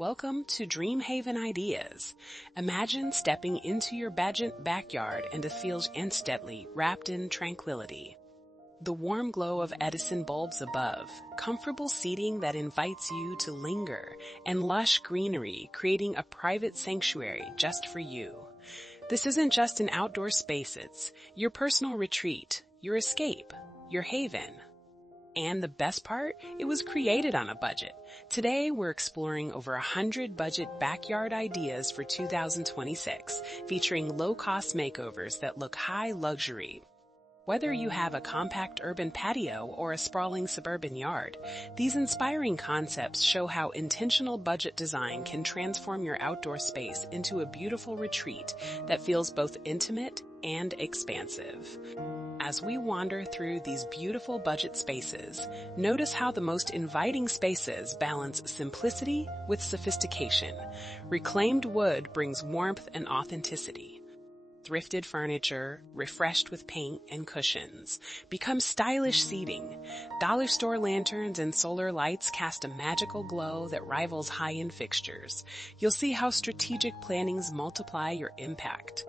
Welcome to DreamHaven Ideas. Imagine stepping into your backyard and it feels instantly wrapped in tranquility. The warm glow of Edison bulbs above, comfortable seating that invites you to linger, and lush greenery creating a private sanctuary just for you. This isn't just an outdoor space, it's your personal retreat, your escape, your haven. And the best part, it was created on a budget. Today, we're exploring over 100 budget backyard ideas for 2026, featuring low-cost makeovers that look high luxury. Whether you have a compact urban patio or a sprawling suburban yard, these inspiring concepts show how intentional budget design can transform your outdoor space into a beautiful retreat that feels both intimate and expansive. As we wander through these beautiful budget spaces, notice how the most inviting spaces balance simplicity with sophistication. Reclaimed wood brings warmth and authenticity. Thrifted furniture, refreshed with paint and cushions, becomes stylish seating. Dollar store lanterns and solar lights cast a magical glow that rivals high-end fixtures. You'll see how strategic plannings multiply your impact.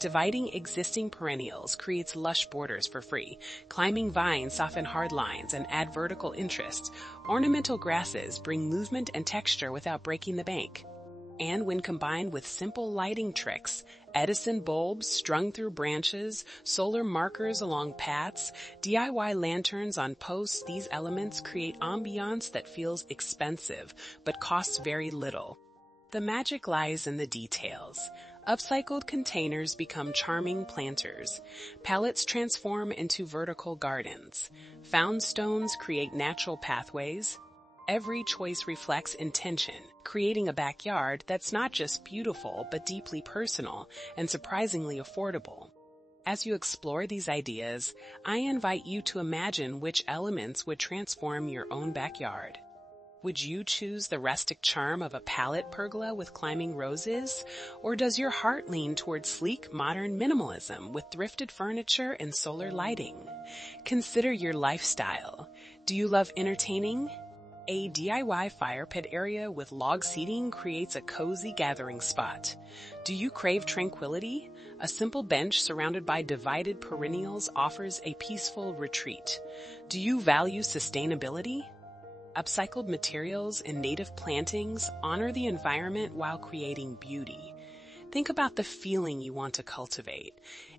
Dividing existing perennials creates lush borders for free. Climbing vines soften hard lines and add vertical interest. Ornamental grasses bring movement and texture without breaking the bank. And when combined with simple lighting tricks, Edison bulbs strung through branches, solar markers along paths, DIY lanterns on posts, these elements create ambiance that feels expensive but costs very little. The magic lies in the details. Upcycled containers become charming planters. Pallets transform into vertical gardens. Found stones create natural pathways. Every choice reflects intention, creating a backyard that's not just beautiful but deeply personal and surprisingly affordable. As you explore these ideas, I invite you to imagine which elements would transform your own backyard. Would you choose the rustic charm of a pallet pergola with climbing roses? Or does your heart lean towards sleek, modern minimalism with thrifted furniture and solar lighting? Consider your lifestyle. Do you love entertaining? A DIY fire pit area with log seating creates a cozy gathering spot. Do you crave tranquility? A simple bench surrounded by divided perennials offers a peaceful retreat. Do you value sustainability? Upcycled materials and native plantings honor the environment while creating beauty. Think about the feeling you want to cultivate.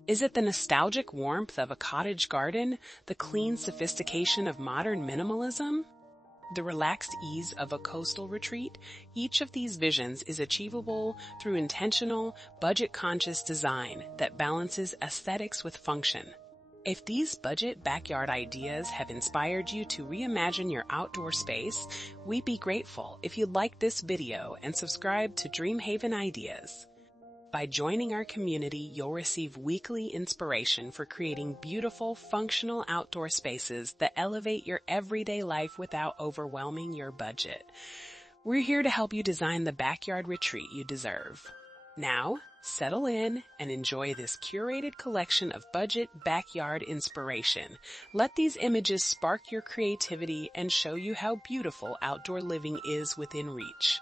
Is it the nostalgic warmth of a cottage garden, the clean sophistication of modern minimalism, the relaxed ease of a coastal retreat? Each of these visions is achievable through intentional, budget-conscious design that balances aesthetics with function. If these budget backyard ideas have inspired you to reimagine your outdoor space, we'd be grateful if you'd like this video and subscribe to DreamHaven Ideas. By joining our community, you'll receive weekly inspiration for creating beautiful, functional outdoor spaces that elevate your everyday life without overwhelming your budget. We're here to help you design the backyard retreat you deserve. Now, settle in and enjoy this curated collection of budget backyard inspiration. Let these images spark your creativity and show you how beautiful outdoor living is within reach.